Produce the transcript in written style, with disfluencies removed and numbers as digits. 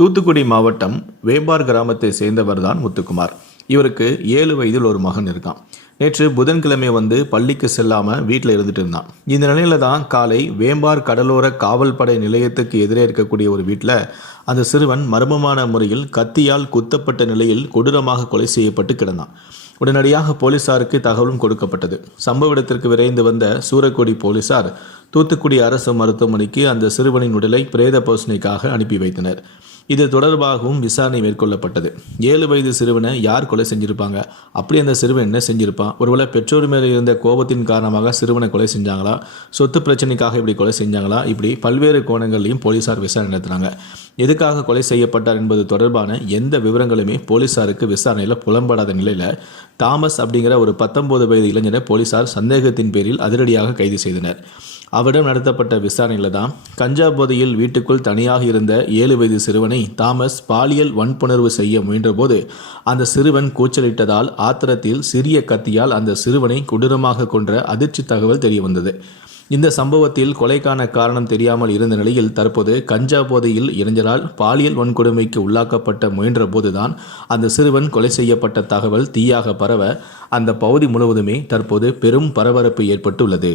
தூத்துக்குடி மாவட்டம் வேம்பார் கிராமத்தை சேர்ந்தவர் தான் முத்துக்குமார். இவருக்கு 7 வயதில் ஒரு மகன் இருக்கான். நேற்று புதன்கிழமை பள்ளிக்கு செல்லாமல் வீட்டில் இருந்துட்டு இருந்தான். இந்த நிலையில தான் காலை வேம்பார் கடலோர காவல்படை நிலையத்துக்கு எதிரே இருக்கக்கூடிய ஒரு வீட்டில் அந்த சிறுவன் மர்மமான முறையில் கத்தியால் குத்தப்பட்ட நிலையில் கொடூரமாக கொலை செய்யப்பட்டு கிடந்தான். உடனடியாக போலீசாருக்கு தகவலும் கொடுக்கப்பட்டது. சம்பவ இடத்திற்கு விரைந்து வந்த சூரக்குடி போலீசார் தூத்துக்குடி அரசு மருத்துவமனைக்கு அந்த சிறுவனின் உடலை பிரேத பரிசோதனைக்காக அனுப்பி வைத்தனர். இது தொடர்பாகவும் விசாரணை மேற்கொள்ளப்பட்டது. 7 வயது சிறுவனை யார் கொலை செஞ்சிருப்பாங்க? அப்படி அந்த சிறுவன் என்ன செஞ்சிருப்பான்? ஒருவேளை பெற்றோர் மேலே இருந்த கோபத்தின் காரணமாக சிறுவனை கொலை செஞ்சாங்களா? சொத்து பிரச்சனைக்காக இப்படி கொலை செஞ்சாங்களா? இப்படி பல்வேறு கோணங்கள்லையும் போலீசார் விசாரணை நடத்துகிறாங்க. எதுக்காக கொலை செய்யப்பட்டார் என்பது தொடர்பான எந்த விவரங்களுமே போலீசாருக்கு விசாரணையில் புலம்படாத நிலையில் தாமஸ் அப்படிங்கிற ஒரு 19 வயது இளைஞரை போலீசார் சந்தேகத்தின் பேரில் அதிரடியாக கைது செய்தனர். அவரிடம் நடத்தப்பட்ட விசாரணையில் தான் கஞ்சா போதையில் வீட்டுக்குள் தனியாக இருந்த 7 வயது சிறுவனை தாமஸ் பாலியல் வன்புணர்வு செய்ய முயன்றபோது அந்த சிறுவன் கூச்சலிட்டதால் ஆத்திரத்தில் சிறிய கத்தியால் அந்த சிறுவனை கொடூரமாக கொன்ற அதிர்ச்சி தகவல் தெரியவந்தது. இந்த சம்பவத்தில் கொலைக்கான காரணம் தெரியாமல் இருந்த நிலையில் தற்போது கஞ்சா போதையில் இளைஞரால் பாலியல் வன்கொடுமைக்கு உள்ளாக்கப்பட்ட முயன்ற போதுதான் அந்த சிறுவன் கொலை செய்யப்பட்ட தகவல் தீயாக பரவ அந்த பகுதி முழுவதுமே தற்போது பெரும் பரபரப்பு ஏற்பட்டுள்ளது.